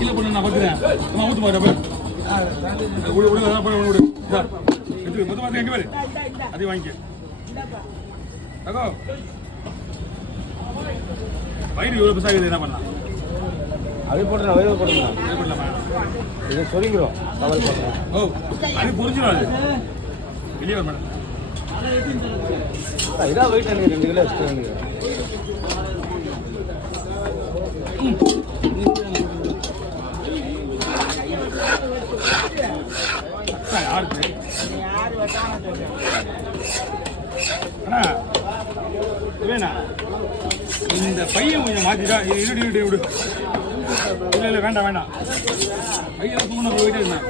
இல்லை பொண்ணு நான் பார்த்துறேன் ஊத்து பாரு மொத்தமாக எங்கே பேரு அதையும் வாங்கிக்க அக்கோ வயிறு இவ்வளோ பெருசாக என்ன பண்ணலாம் அது போட்டுறேன் வயிறு போட்டுருங்க இதை சொல்லிக்கிறோம் தவறு போட்டுறேன் ஓ அது புரிஞ்சிடும் அது வெளியே வர மேடம் இதான் வெயிட் எனக்கு 2 கிலோ எக்ஸ்ட்ரா எனக்கு அண்ணா வேணா இந்த பையன் கொஞ்சம் மாற்றிட்டா விடு இல்லை இல்லை வேண்டாம் வேண்டாம் பையன் தூங்கின போயிட்டே இருந்தேன்